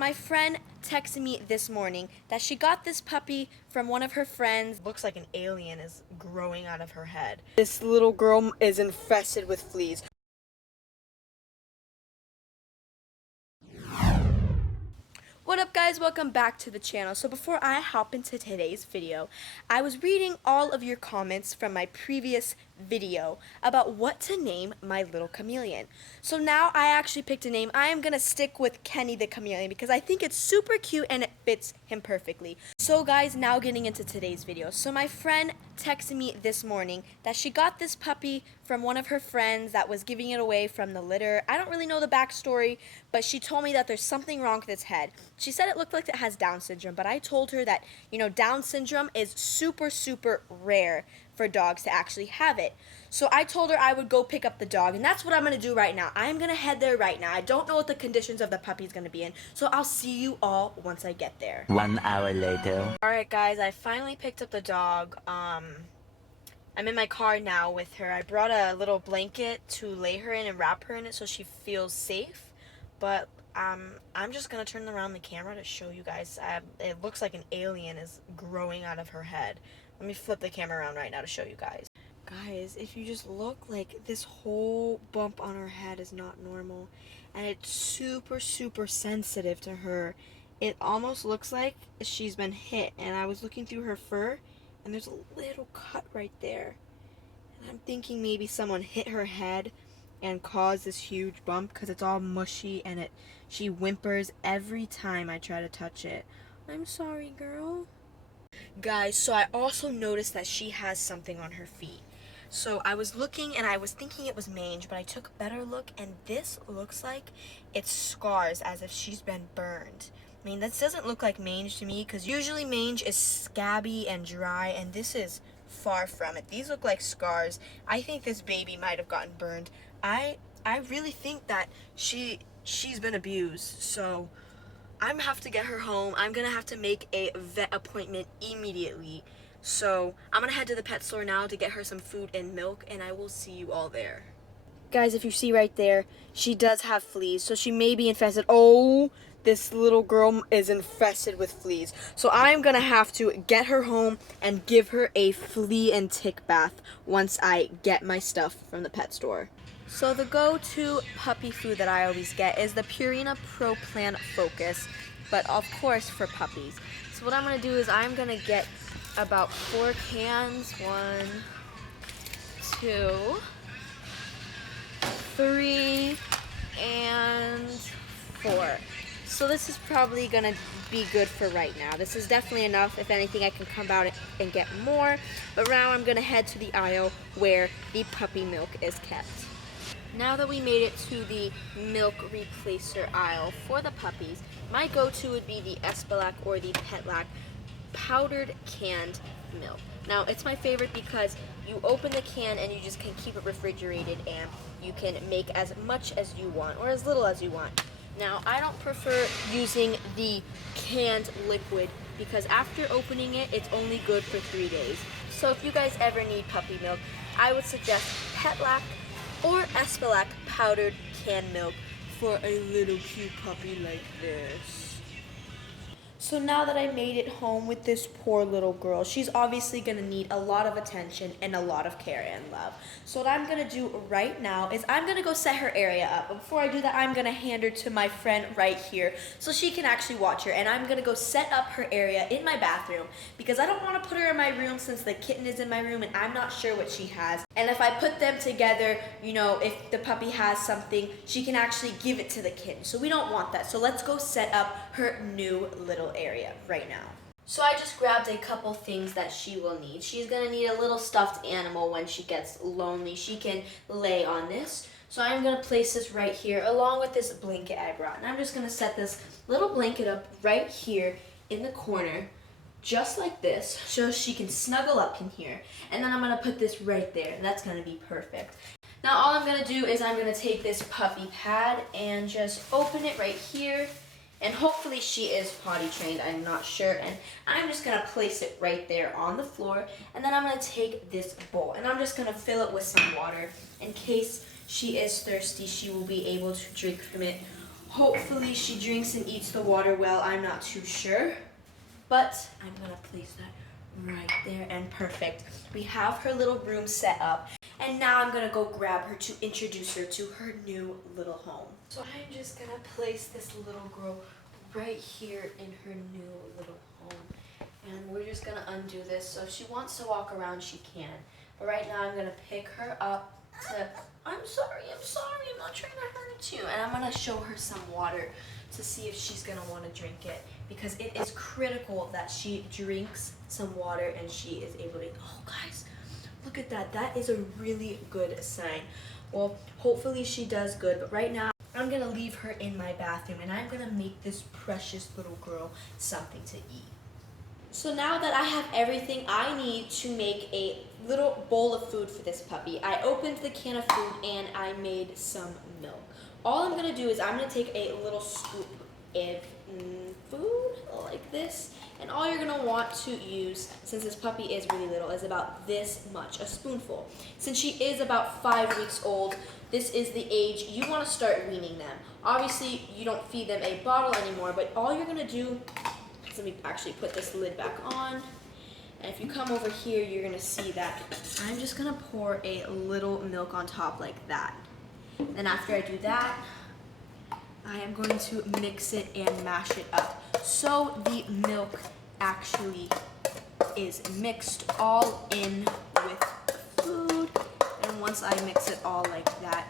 My friend texted me this morning that she got this puppy from one of her friends. Looks like an alien is growing out of her head. This little girl is infested with fleas. What up guys, welcome back to the channel. So before I hop into today's video, I was reading all of your comments from my previous video about what to name my little chameleon. So now I actually picked a name. I am going to stick with Kenny the chameleon because I think it's super cute and it fits him perfectly. So guys, now getting into today's video. So my friend texted me this morning that she got this puppy from one of her friends that was giving it away from the litter. I don't really know the backstory, but she told me that there's something wrong with its head. She said it looked like it has Down syndrome, but I told her that, Down syndrome is super, super rare for dogs to actually have it. So I told her I would go pick up the dog, and that's what I'm going to do right now. I'm going to head there right now. I don't know what the conditions of the puppy is going to be in, so I'll see you all once I get there. 1 hour later. Alright guys, I finally picked up the dog. I'm in my car now with her. I brought a little blanket to lay her in and wrap her in it so she feels safe. But I'm just going to turn around the camera to show you guys. It looks like an alien is growing out of her head. Let me flip the camera around right now to show you guys. Guys, if you just look, like, this whole bump on her head is not normal. And it's super, super sensitive to her. It almost looks like she's been hit. And I was looking through her fur, and there's a little cut right there. And I'm thinking maybe someone hit her head and caused this huge bump because it's all mushy and she whimpers every time I try to touch it. I'm sorry, girl. Guys, so I also noticed that she has something on her feet. So I was looking and I was thinking it was mange, but I took a better look and this looks like it's scars, as if she's been burned. I mean, this doesn't look like mange to me because usually mange is scabby and dry, and this is far from it. These look like scars. I think this baby might have gotten burned. I really think that she's been abused. So I'm gonna have to get her home. I'm gonna have to make a vet appointment immediately. So I'm gonna head to the pet store now to get her some food and milk, and I will see you all there. Guys, if you see right there, she does have fleas, so she may be infested. Oh, this little girl is infested with fleas. So I'm gonna have to get her home and give her a flea and tick bath once I get my stuff from the pet store. So the go-to puppy food that I always get is the Purina Pro Plan Focus, but of course for puppies. So what I'm gonna do is I'm gonna get about 4 cans. 1, 2, 3, and 4. So this is probably gonna be good for right now. This is definitely enough. If anything, I can come out and get more. But now I'm gonna head to the aisle where the puppy milk is kept. Now that we made it to the milk replacer aisle for the puppies, my go-to would be the Espalac or the Petlac powdered canned milk. Now, it's my favorite because you open the can and you just can keep it refrigerated, and you can make as much as you want or as little as you want. Now, I don't prefer using the canned liquid because after opening it, it's only good for 3 days. So if you guys ever need puppy milk, I would suggest Petlac or Espalac powdered canned milk for a little cute puppy like this. So now that I made it home with this poor little girl, she's obviously going to need a lot of attention and a lot of care and love. So what I'm going to do right now is I'm going to go set her area up. But before I do that, I'm going to hand her to my friend right here so she can actually watch her. And I'm going to go set up her area in my bathroom because I don't want to put her in my room since the kitten is in my room and I'm not sure what she has. And if I put them together, if the puppy has something, she can actually give it to the kitten. So we don't want that. So let's go set up her new little area right now. So I just grabbed a couple things that she will need. She's gonna need a little stuffed animal when she gets lonely. She can lay on this. So I'm gonna place this right here along with this blanket I brought. And I'm just gonna set this little blanket up right here in the corner, just like this, so she can snuggle up in here. And then I'm gonna put this right there, and that's gonna be perfect. Now all I'm gonna do is I'm gonna take this puppy pad and just open it right here. And hopefully she is potty trained, I'm not sure. And I'm just gonna place it right there on the floor. And then I'm gonna take this bowl and I'm just gonna fill it with some water in case she is thirsty. She will be able to drink from it Hopefully she drinks and eats the water well. I'm not too sure. But I'm gonna place that right there, and perfect. We have her little room set up. And now I'm gonna go grab her to introduce her to her new little home. So I'm just gonna place this little girl right here in her new little home. And we're just gonna undo this. So if she wants to walk around, she can. But right now I'm gonna pick her up to, I'm sorry, I'm not trying to hurt you. And I'm gonna show her some water to see if she's gonna wanna drink it. Because it is critical that she drinks some water and she is able to, oh guys, look at that. That is a really good sign. Well, hopefully she does good, but right now I'm gonna leave her in my bathroom and I'm gonna make this precious little girl something to eat. So now that I have everything I need to make a little bowl of food for this puppy, I opened the can of food and I made some milk. All I'm gonna do is I'm gonna take a little scoop of food like this, and all you're gonna want to use, since this puppy is really little, is about this much, a spoonful. Since she is about 5 weeks old, this is the age you wanna start weaning them. Obviously, you don't feed them a bottle anymore, but all you're gonna do, let me actually put this lid back on. And if you come over here, you're gonna see that I'm just gonna pour a little milk on top like that. Then after I do that, I am going to mix it and mash it up. So the milk actually is mixed all in with food. And once I mix it all like that,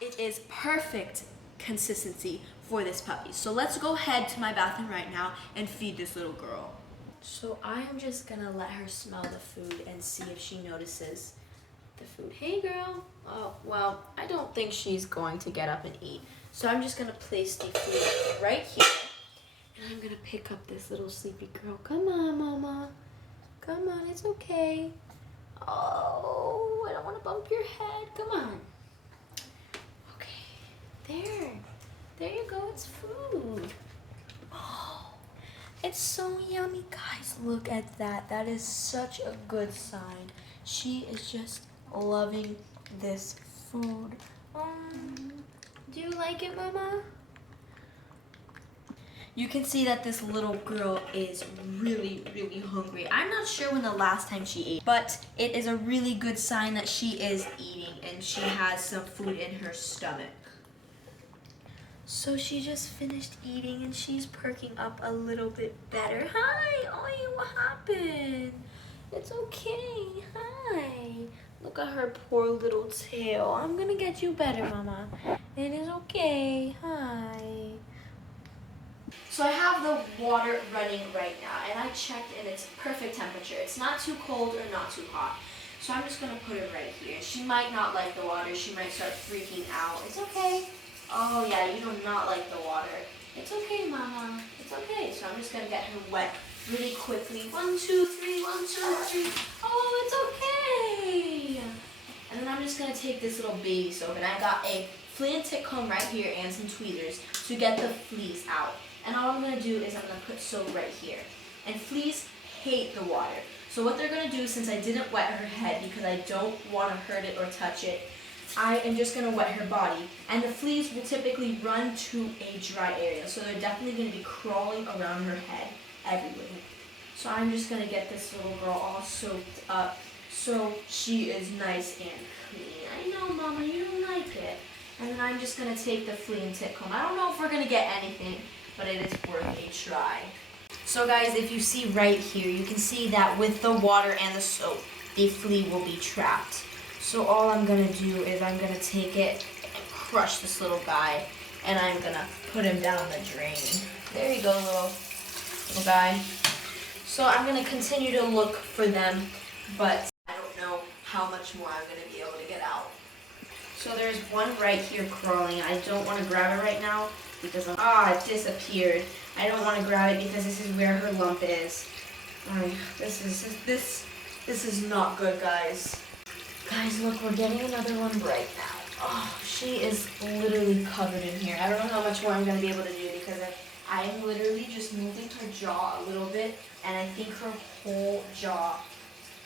it is perfect consistency for this puppy. So let's go ahead to my bathroom right now and feed this little girl. So I am just gonna let her smell the food and see if she notices the food. Hey girl. Oh, well, I don't think she's going to get up and eat. So I'm just gonna place the food right here. And I'm gonna pick up this little sleepy girl. Come on, mama. Come on, it's okay. Oh, I don't wanna bump your head. Come on. Okay, there. There you go, it's food. Oh, it's so yummy. Guys, look at that. That is such a good sign. She is just loving this food. Do you like it, Mama? You can see that this little girl is really, really hungry. I'm not sure when the last time she ate, but it is a really good sign that she is eating and she has some food in her stomach. So she just finished eating and she's perking up a little bit better. Hi, Oi, what happened? It's okay, hi. Look at her poor little tail. I'm gonna get you better, Mama. It is okay, hi. So I have the water running right now and I checked and it's perfect temperature. It's not too cold or not too hot. So I'm just gonna put it right here. She might not like the water. She might start freaking out. It's okay. Oh yeah, you do not like the water. It's okay, Mama. It's okay. So I'm just gonna get her wet really quickly. 1, 2, 3, 1, 2, 3. Oh, it's okay. And then I'm just gonna take this little baby soap and I got a flea and tick comb right here and some tweezers to get the fleas out. And all I'm gonna do is I'm gonna put soap right here. And fleas hate the water. So what they're gonna do, since I didn't wet her head because I don't wanna hurt it or touch it, I am just gonna wet her body. And the fleas will typically run to a dry area. So they're definitely gonna be crawling around her head everywhere. So I'm just gonna get this little girl all soaked up so she is nice and clean. I know, Mama, you don't like it. And then I'm just gonna take the flea and tick comb. I don't know if we're gonna get anything, but it is worth a try. So guys, if you see right here, you can see that with the water and the soap, the flea will be trapped. So all I'm gonna do is I'm gonna take it and crush this little guy, and I'm gonna put him down the drain. There you go, little guy. So I'm gonna continue to look for them, but I don't know how much more I'm gonna be able to get out. So there's one right here crawling. I don't wanna grab it right now because it disappeared. I don't wanna grab it because this is where her lump is. This is not good, guys. Guys, look, we're getting another one right now. Oh, she is literally covered in here. I don't know how much more I'm gonna be able to do because I am literally just moving her jaw a little bit, and I think her whole jaw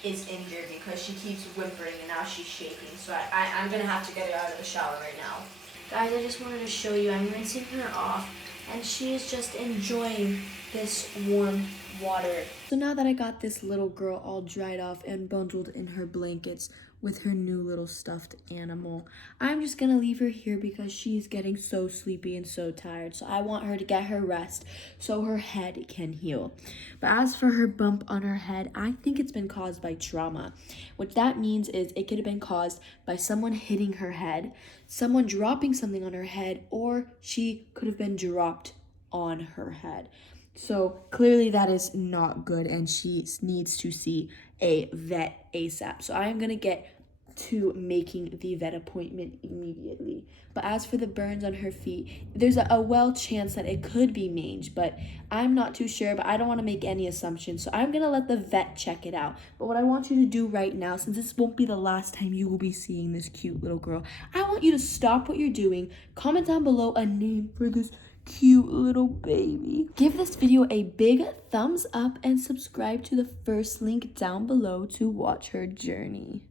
is injured because she keeps whimpering and now she's shaking. So I'm gonna have to get her out of the shower right now. Guys, I just wanted to show you, I'm rinsing her off, and she is just enjoying this warm water. So now that I got this little girl all dried off and bundled in her blankets with her new little stuffed animal, I'm just gonna leave her here because she's getting so sleepy and so tired. So I want her to get her rest so her head can heal. But as for her bump on her head, I think it's been caused by trauma. What that means is it could have been caused by someone hitting her head, someone dropping something on her head, or she could have been dropped on her head. So clearly that is not good, and she needs to see a vet ASAP. So I am going to get to making the vet appointment immediately. But as for the burns on her feet, there's a well chance that it could be mange, but I'm not too sure, but I don't want to make any assumptions. So I'm going to let the vet check it out. But what I want you to do right now, since this won't be the last time you will be seeing this cute little girl, I want you to stop what you're doing, comment down below a name for this cute little baby. Give this video a big thumbs up and subscribe to the first link down below to watch her journey.